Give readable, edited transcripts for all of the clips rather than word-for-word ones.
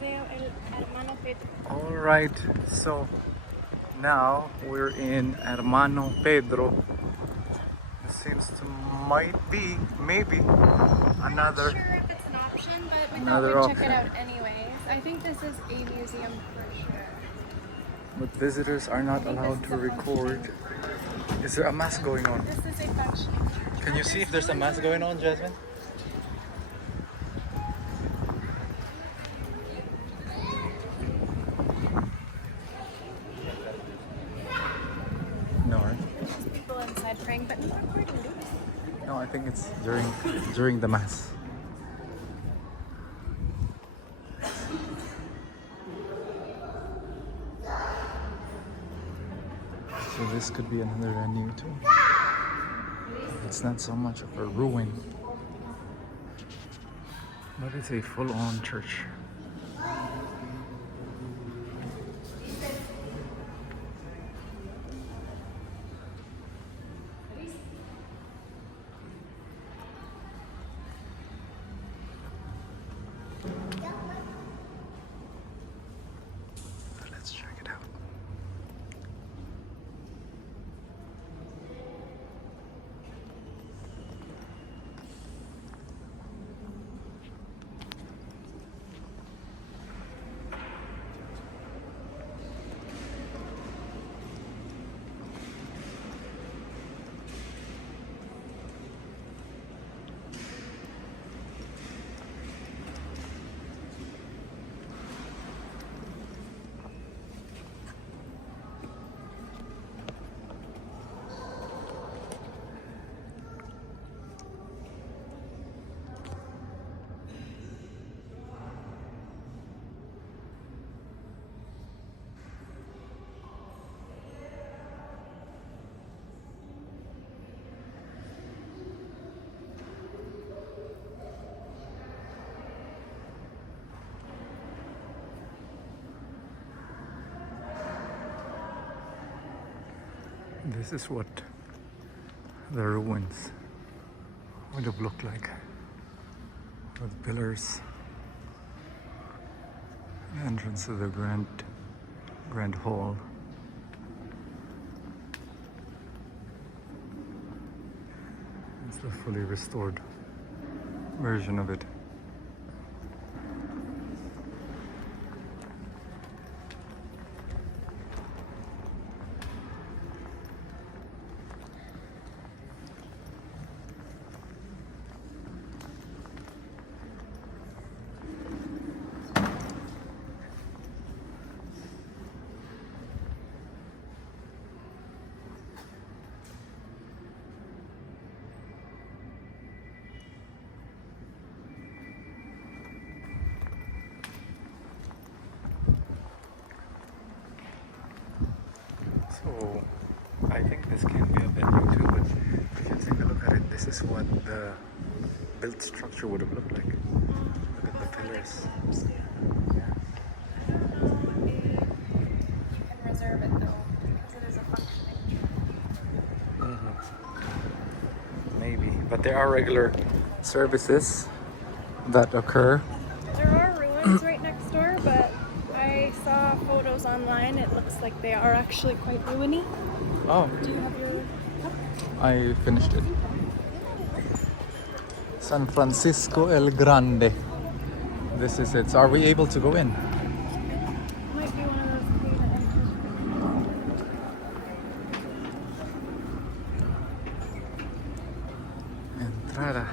Museo El Hermano Pedro. All right, so now we're in Hermano Pedro. It seems to maybe We're not another sure if it's an option, but we thought another we'd check option. it out anyways. I think this is a museum for sure. But visitors are not allowed to record. Is there a mass going on? This is a functioning church. Can you see if there's a mass going on, Jasmine? No, right? There's just people inside praying, but not recording this. No, I think it's during the mass. So this could be another venue too. It's not so much of a ruin, but it's a full-on church. Let's check it out. This is what the ruins would have looked like, with pillars. The entrance to the grand hall. It's the fully restored version of it. So I think this can be a venue too, but if you take a look at it, this is what the built structure would have looked like. Look at the pillars. Yeah. I don't know if you can reserve it though, because it is a functioning church. Maybe, but there are regular services that occur. There are ruins right next door, but I saw photos online. It looks like they are actually quite ruiny. Oh, Do you have your cup? I finished it. San Francisco El Grande. This is it. So are we able to go in? Might be one of those Entrada.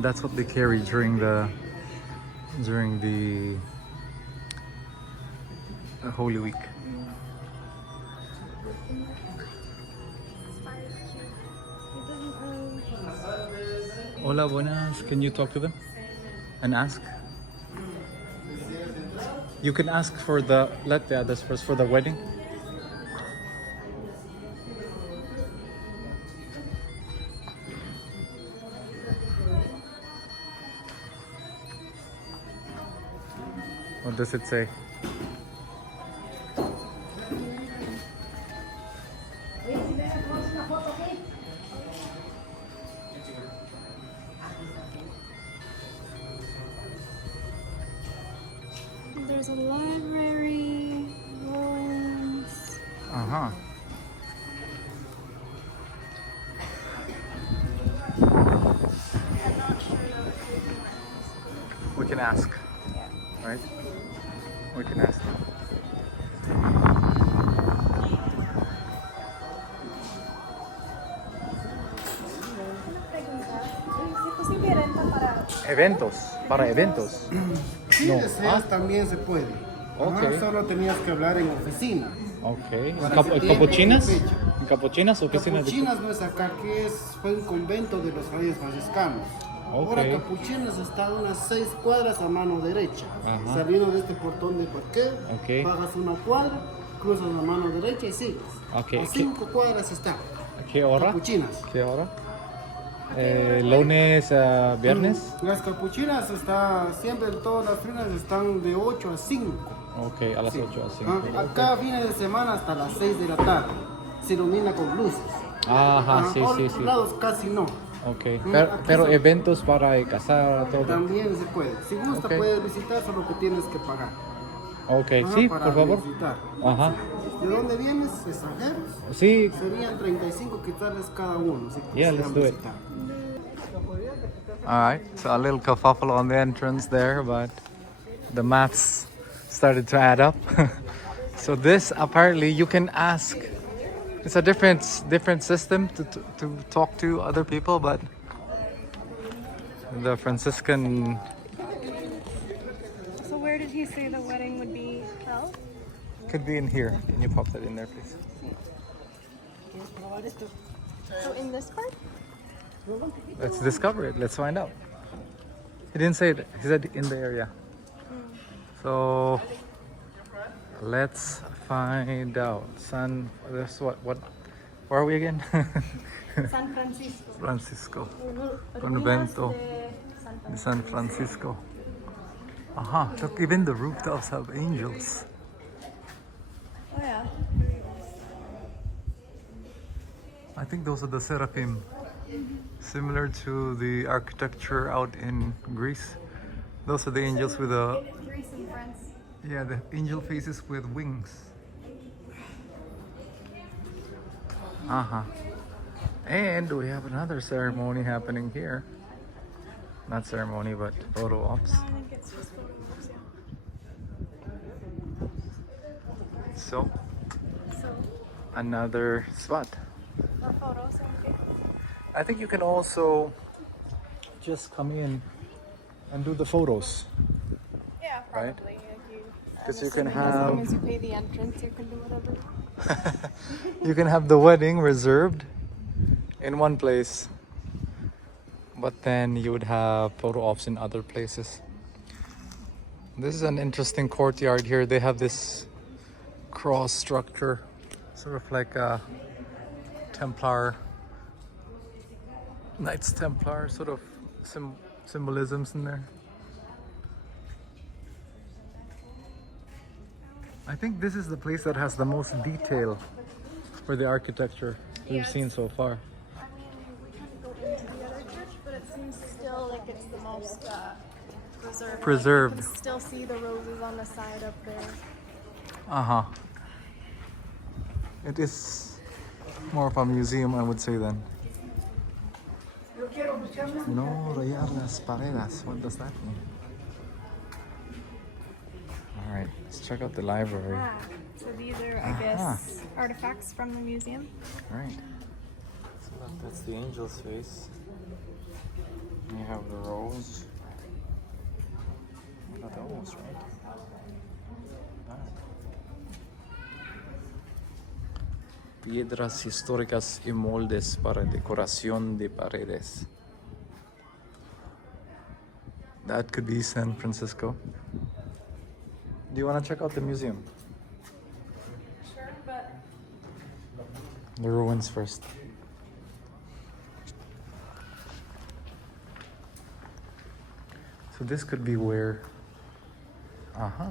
That's what they carry during the Holy Week. Hola, buenas. Can you talk to them and ask? You can ask for let the others first for the wedding. What does it say? there's a library, ruins. Uh-huh. We can ask, Yeah. right? We can ask them. Una pregunta. ¿Es posible renta para Eventos, para eventos. Si No. deseas también se puede. Ok. Ajá, solo tenías que hablar en oficina. Ok. Para septiembre, ¿Capuchinas? fecha. ¿En capuchinas o qué tiene? Capuchinas no es acá, fue un convento de los frailes franciscanos. Ok. Ahora Capuchinas está a unas 6 cuadras a mano derecha. Ajá. Saliendo de este portón de parqueo, Ok. bajas una cuadra, cruzas a mano derecha y sigues. Ok. A 5 cuadras está. ¿Qué hora? Capuchinas. ¿Qué hora? Lunes a viernes. Las capuchinas está siempre, todas las finas están de 8 a 5. Ok, a las 8 a 5. Acá fines de semana hasta las 6 de la tarde. Se ilumina con luces. Ajá, sí, Por sí, otros sí. lados casi no. Ok, aquí pero son- eventos para casar, todo. También se puede. Si gusta Ok. puedes visitar, solo que tienes que pagar. Ok, Ajá, sí, para por favor. visitar. Ajá. ¿De dónde vienes? ¿Extranjeros? Sí, Serían 35 quetzales cada uno. Si Yeah, quisieran let's do it. visitar. alright. So a little kerfuffle on the entrance there, but the maths started to add up. So this apparently you can ask. It's a different system to talk to other people, but the Franciscan. So where did he say the wedding would be held? Could be in here. Can you pop that in there, please? So in this part? Let's discover it. Let's find out. He didn't say it. He said in the area. So let's find out. This what? Where are we again? San Francisco. Francisco. Ruinas Convento de San de San Francisco. Aha, look, even the rooftops have angels. Oh yeah. I think those are the seraphim. Similar to the architecture out in Greece. Those are the angels with the, Greece and France. yeah, the angel faces with wings. Uh-huh. And we have another ceremony happening here. Not ceremony, but photo ops. I think it's just photos, yeah. So, So another spot. the photos, okay. I think you can also just come in and do the photos. Yeah, Right? probably. Because you can As long have as you pay the entrance, you can do whatever. you can have the wedding reserved in one place, but then you would have photo ops in other places. This is an interesting courtyard here. They have this cross structure, sort of like a Templar, Knights Templar sort of symbolisms in there. I think this is the place that has the most detail for the architecture we've Yes. seen so far. I mean, we can't go into the other church, but it seems still like it's the most preserved. Preserved. You can still see the roses on the side up there. Uh-huh. It is more of a museum, I would say then. No rayar las paredes. What does that mean? Alright, let's check out the library. Ah, so these are, I guess, artifacts from the museum. Right. So that's the angel's face. And you have the rose. Not those, right? Piedras históricas y moldes para decoración de paredes. That could be San Francisco. Do you want to check out the museum? Sure, but The ruins first. So this could be where. Uh-huh.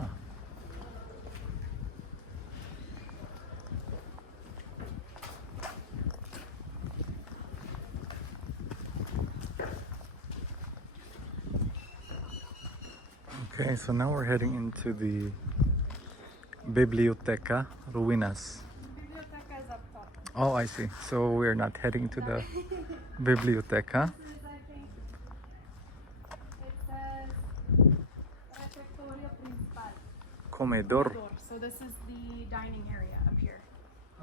Okay, so now we're heading into the Biblioteca Ruinas. Biblioteca is up top. Oh, I see. So we're not heading to the Biblioteca. This is, I think, it says Refectorio Principal. Comedor. So this is the dining area up here.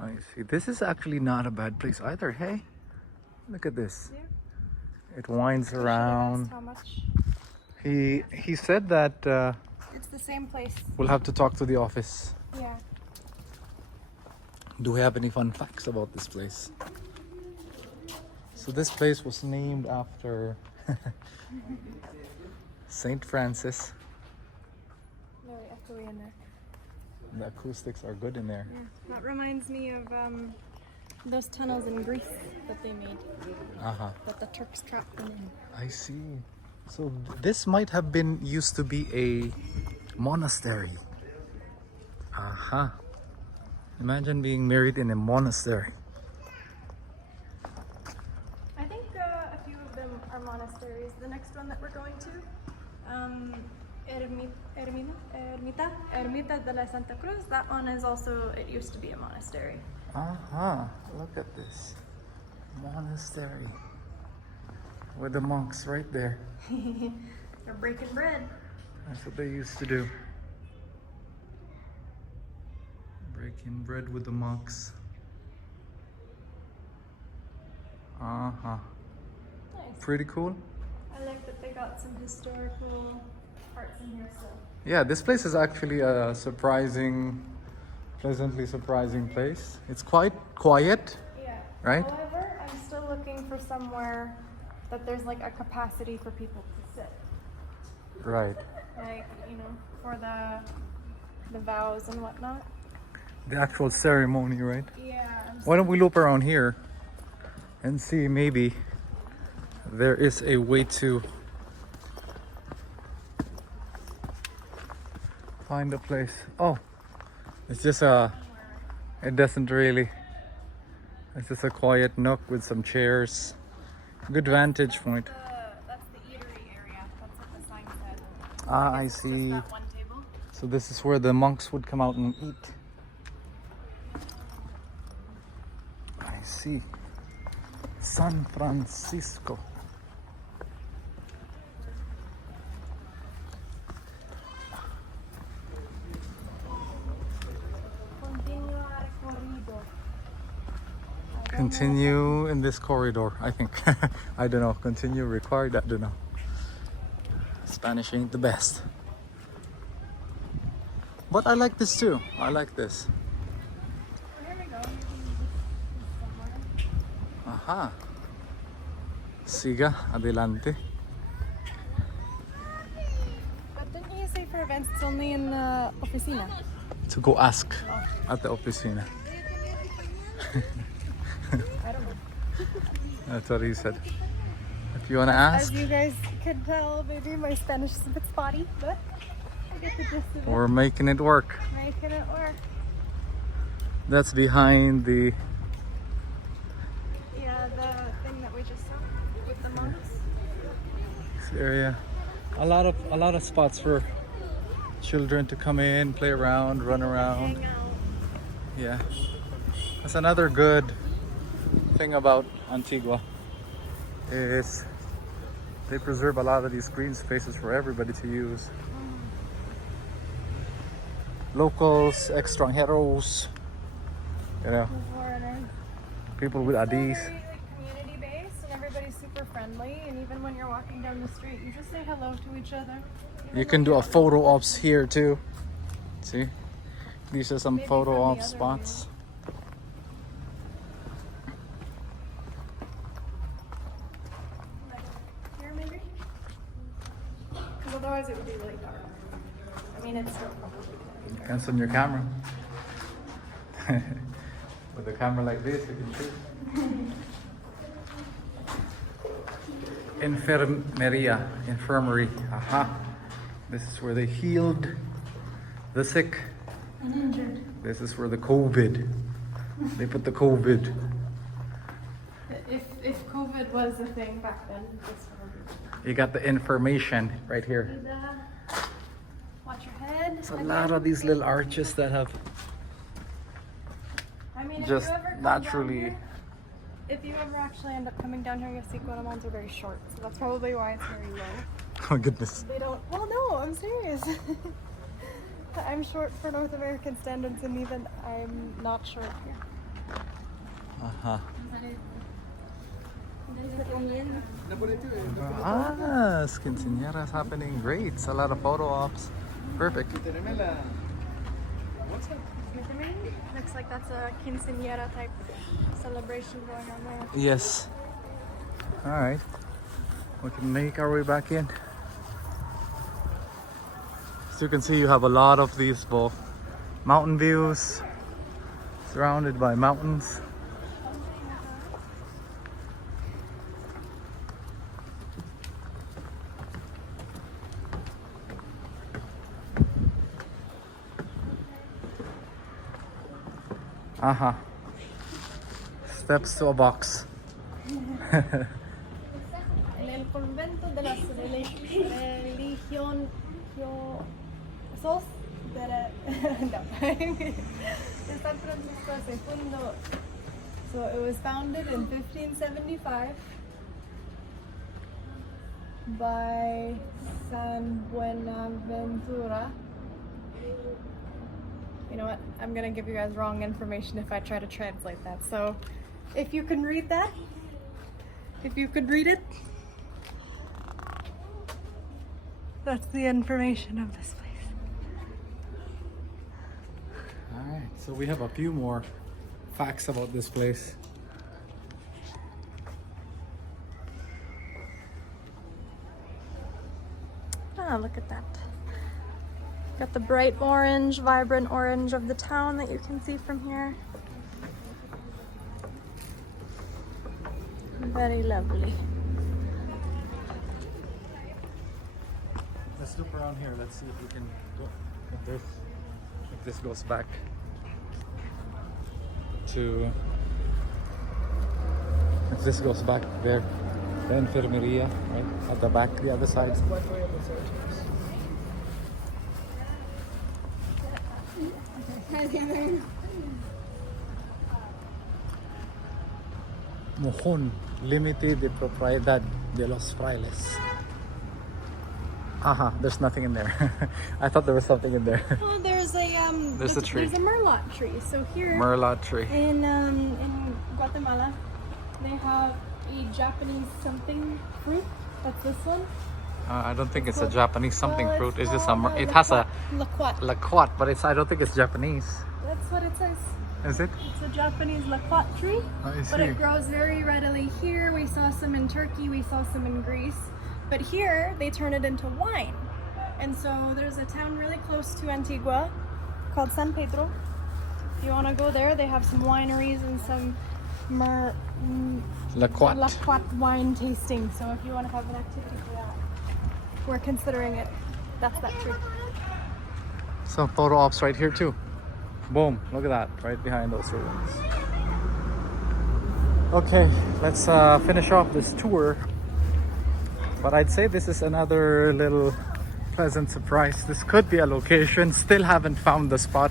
I see. This is actually not a bad place either. Hey, look at this. Yeah. It winds Should've around. asked how much. He said that It's the same place. we'll have to talk to the office. Yeah. Do we have any fun facts about this place? So this place was named after Saint Francis. Very echoey in there. The acoustics are good in there. Yeah. That reminds me of those tunnels in Greece that they made, Uh-huh. that the Turks trapped them in. I see. So this might have been used to be a monastery. Aha. Imagine being married in a monastery. I think a few of them are monasteries. The next one that we're going to, Ermita de la Santa Cruz, that one is also, it used to be a monastery. Aha. Look at this. Monastery. With the monks right there. They're breaking bread. That's what they used to do. Breaking bread with the monks. Uh-huh. Nice. Pretty cool. I like that they got some historical parts in here still. Yeah, this place is actually a pleasantly surprising place. It's quite quiet, Yeah. right? However, I'm still looking for somewhere that there's like a capacity for people to sit. Right. Like, you know, for the vows and whatnot. The actual ceremony, right? Yeah. Why don't we loop around here and see maybe there is a way to find a place. Oh, it's just it doesn't really, it's just a quiet nook with some chairs. Good vantage point. That's the eatery area. That's what the sign said. Ah, I It's just see. that one table. So this is where the monks would come out and eat. I see. San Francisco. Continua recorrido. Continue in this corridor, I think. I don't know. Continue required, I don't know. Spanish ain't the best. But I like this too. I like this. Here we go. Maybe somewhere. Aha. Siga, adelante. But didn't you say for events it's only in the oficina? To go ask at the oficina. I don't know. That's what he said. If you want to ask, As you guys could tell, maybe my Spanish is a bit spotty, but I get the gist of it. we're making it work. Making it work. That's behind the Yeah, the thing that we just saw with the monks. area. A lot of spots for children to come in, play around, run around. Hang out. Yeah. That's another good thing about Antigua is they preserve a lot of these green spaces for everybody to use. Locals, extranjeros, you know, Foreigners. people with It's IDs. very like community based and everybody's super friendly, and even when you're walking down the street you just say hello to each other. Even You though can do you're a not photo close. ops here too. See? These are some Maybe photo from the op other spots. Like here maybe? Because otherwise it would be really dark. I mean, it's still probably dark. Depends on your camera. With a camera like this, you can shoot. Infirmary. Aha. This is where they healed the sick. This is where the COVID. They put the COVID. If COVID was a thing back then, this would You got the information right here. be. Watch your head. There's a lot of these little arches that have I mean, just if you ever come naturally. down here, if you ever actually end up coming down here, you'll see Guatemalans are very short, so that's probably why it's very low. Oh goodness. They don't. Well, no, I'm serious. I'm short for North American standards, and even I'm not short here. Uh-huh. Ah, quinceañeras happening. Great. It's a lot of photo ops. Perfect. Looks like that's a quinceañera type celebration going on there. Yes. All right. We can make our way back in. As you can see, you have a lot of these both mountain views, surrounded by mountains. Uh-huh. Steps to a box. En el Convento de las Religiosos de San Francisco II. So it was founded in 1575 by San Buenaventura. You know what? I'm gonna give you guys wrong information if I try to translate that. So if you can read that, if you could read it, that's the information of this place. Alright, so we have a few more facts about this place. Ah, look at that. Got the bright orange, vibrant orange of the town that you can see from here. Very lovely. Let's look around here. Let's see if we can go. If this goes back to. If this goes back there, the Infirmary, right at the back, the other side. Mojón, límite de propiedad de los frailes. Aha, there's nothing in there. I thought there was something in there. Well, there's a There's a tree. There's a merlot tree. So here Merlot tree. in Guatemala, they have a Japanese something fruit. That's this one. I don't think it's a Japanese something Well, fruit. it's It's just called it has a laquat. laquat, but it's. I don't think it's Japanese. That's what it says. Is it? It's a Japanese laquat tree, I but see. it grows very readily here. We saw some in Turkey, we saw some in Greece, but here they turn it into wine. And so there's a town really close to Antigua called San Pedro. If you want to go there, they have some wineries and some Laquat. laquat wine tasting. So if you want to have an activity for that, we're considering it. That's that tree. Some photo ops right here too. Boom! Look at that, right behind those ruins. Okay, let's finish off this tour. But I'd say this is another little pleasant surprise. This could be a location. Still haven't found the spot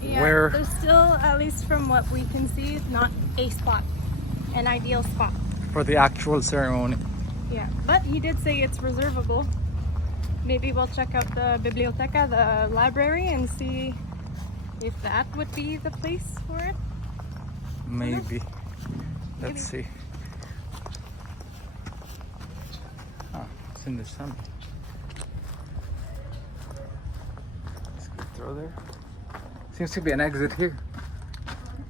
where. There's still, at least from what we can see, not a spot, an ideal spot. For the actual ceremony. Yeah, but he did say it's reservable. Maybe we'll check out the biblioteca, the library, and see if that would be the place for it. Maybe. Let's see. Ah, it's in the sun. Let's go through there. Seems to be an exit here.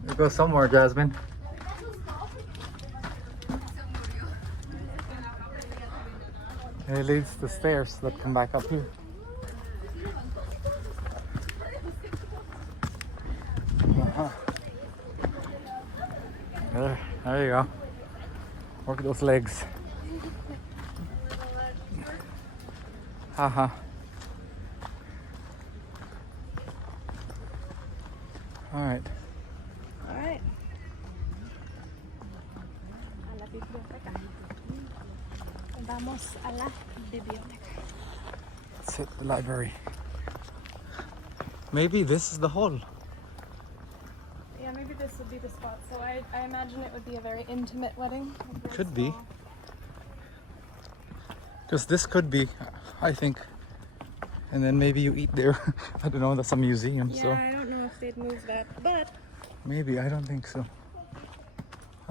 It goes somewhere, Jasmine. It leads to stairs that come back up here. Uh-huh. There you go. Work those legs. Haha. All right. All right. A la biblioteca. Vamos a la biblioteca. Let's hit the library. Maybe this is the hall. Yeah, maybe this would be the spot. So I imagine it would be a very intimate wedding. Like very Could be. small. Because this could be, I think. And then maybe you eat there. I don't know, that's a museum, Yeah, so I don't know if they'd move that, but maybe, I don't think so.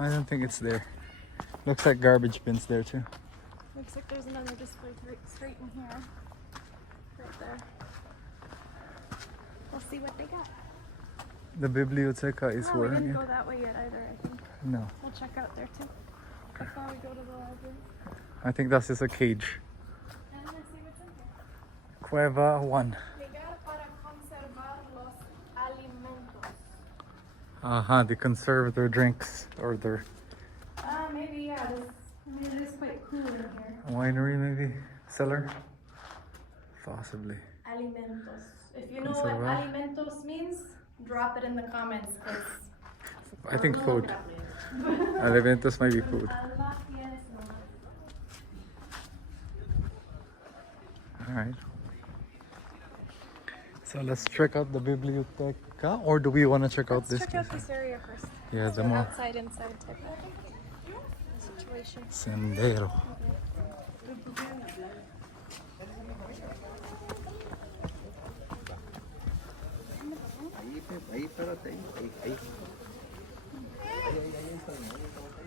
I don't think it's there. Looks like garbage bins there too. looks like there's another display straight in here. Right there. We'll see what they got. The biblioteca is No, we where? didn't Yeah. go that way yet either, I think. No, We'll check out there too. Before we go to the library. I think that's just a cage. And let's see what's in here. Cueva 1. Ligar para conservar los alimentos. They conserve their drinks or their Maybe, yeah, maybe it is quite cool in here. winery, maybe cellar. Possibly. Alimentos. If you know what Conservar. alimentos means, drop it in the comments, because I think food. Alimentos might be food. Alright. So let's check out the biblioteca, or do we want to check out Let's this check out place? this area first. Yeah, It's the an more outside, inside type of situation. sendero.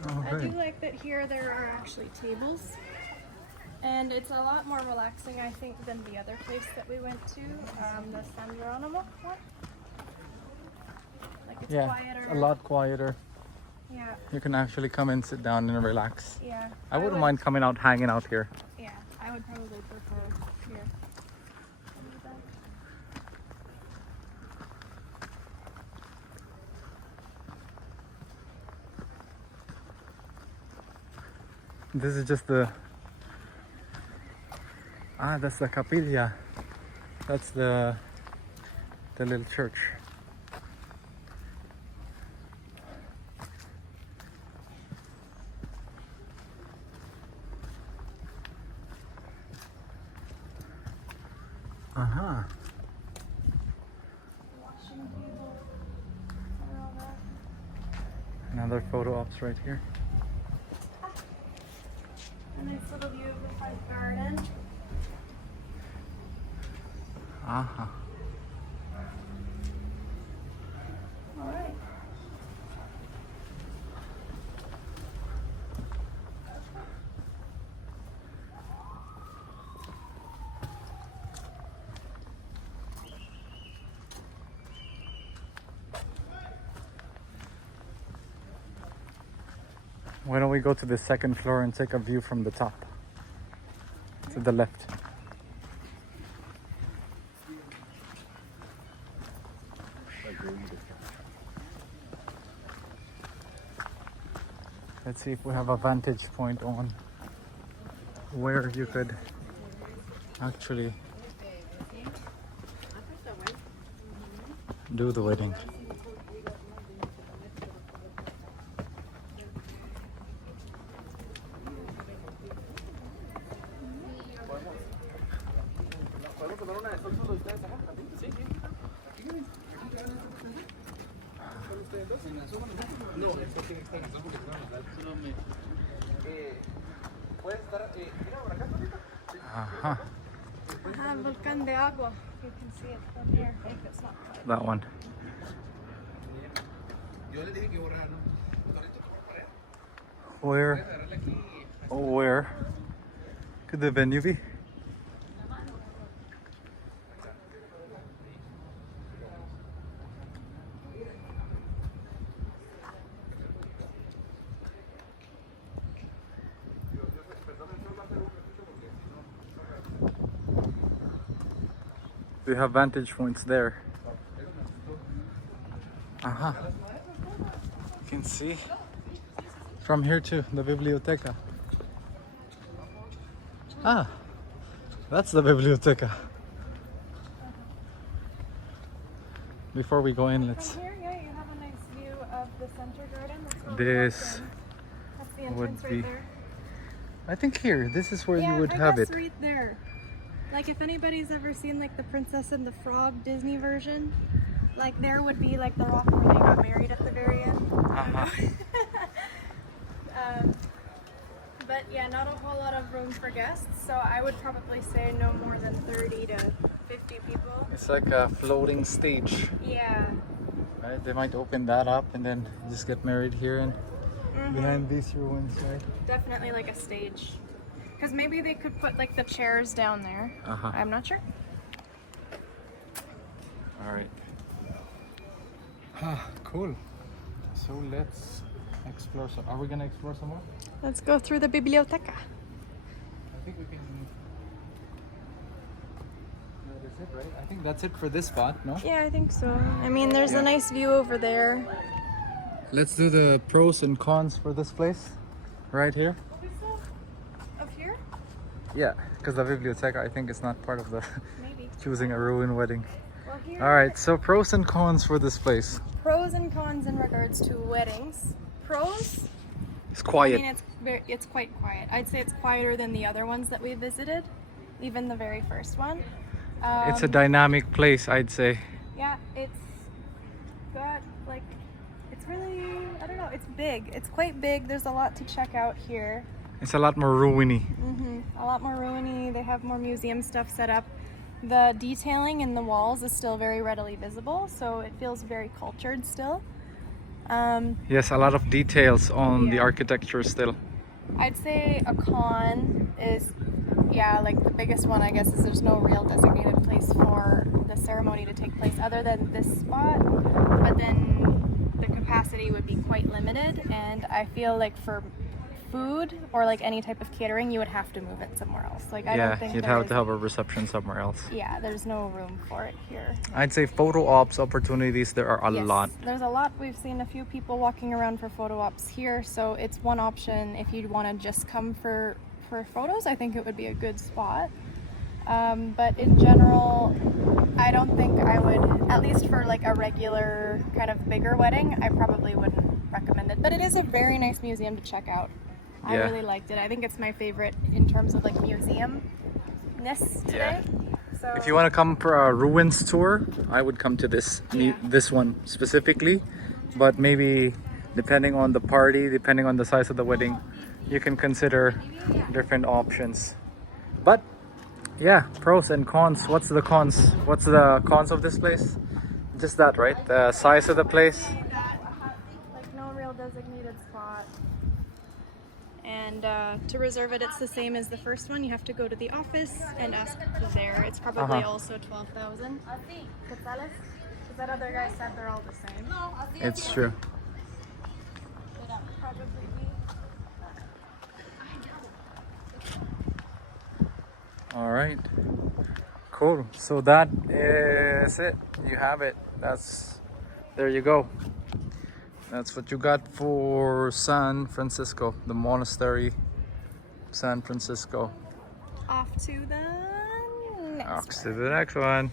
I do Okay. like that here there are actually tables. And it's a lot more relaxing, I think, than the other place that we went to, the San Geronimo one. Like it's Yeah, quieter. a lot quieter. Yeah, You can actually come and sit down and relax. yeah. I wouldn't would- mind coming out, hanging out here. Yeah, I would probably prefer here. This is just the that's the capilla. That's the little church. Washing table. And all that. Another photo ops right here. A nice little view of the front garden. Alright. Why don't we go to the second floor and take a view from the top? To the left. Let's see if we have a vantage point on where you could actually do the wedding. Volcán de agua. You can see it from here if it's not quite. That one. Where could the venue be? We have vantage points there. You can see from here to the biblioteca. That's the biblioteca. Before we go in, let's. From here, yeah, you have a nice view of the center garden. That's where we This walked in. That's the would entrance be- right there. I think here, this is where Yeah, you would I have guess it. right there. Like if anybody's ever seen like the Princess and the Frog Disney version, like there would be like the rock where they got married at the very end. But yeah, not a whole lot of room for guests, so I would probably say no more than 30 to 50 people. It's like a floating stage. Yeah. Right? They might open that up and then just get married here and behind these ruins, right? Definitely like a stage. Because maybe they could put like the chairs down there. I'm not sure. Alright. Cool. So let's explore. So are we gonna explore some more? Let's go through the biblioteca. I think we can. That's it, right? I think that's it for this spot, no? Yeah, I think so. I mean, there's a nice view over there. Let's do the pros and cons for this place. Right here. Up here? Yeah, because the biblioteca, I think, is not part of the Maybe. choosing a ruin wedding. Well, here. Alright, so pros and cons for this place. Pros and cons in regards to weddings. Pros? It's I quiet. mean, it's quite quiet. I'd say it's quieter than the other ones that we visited, even the very first one. It's a dynamic place, I'd say. Yeah, it's got like, it's really, I don't know, it's big. It's quite big. There's a lot to check out here. It's a lot more ruiny. A lot more ruiny. They have more museum stuff set up. The detailing in the walls is still very readily visible, so it feels very cultured still. Yes, a lot of details on the architecture still. I'd say a con is, yeah, like the biggest one I guess is there's no real designated place for the ceremony to take place other than this spot, but then the capacity would be quite limited, and I feel like for food or like any type of catering you would have to move it somewhere else. Like I don't think you'd there have is- to have a reception somewhere else. Yeah, there's no room for it here. I'd say photo ops opportunities, there are a Yes, lot. there's a lot. We've seen a few people walking around for photo ops here, so it's one option if you'd want to just come for photos. I think it would be a good spot. But in general, I don't think I would, at least for like a regular kind of bigger wedding, I probably wouldn't recommend it. But it is a very nice museum to check out. I Yeah. really liked it. I think it's my favorite in terms of like museum-ness today. So If you want to come for a ruins tour, I would come to this this one specifically. But maybe depending on the party, depending on the size of the wedding, you can consider different options. But yeah, pros and cons. What's the cons? What's the cons of this place? Just that, right? The size of the place. like no real designated spot. And to reserve it, it's the same as the first one. You have to go to the office and ask there. It's probably also 12,000 quetzales. Because that other guy said they're all the same. It's true. Probably be. All right. Cool. So that is it. You have it. There you go. That's what you got for San Francisco, the Monastery, San Francisco. Off to the next Off to the next one.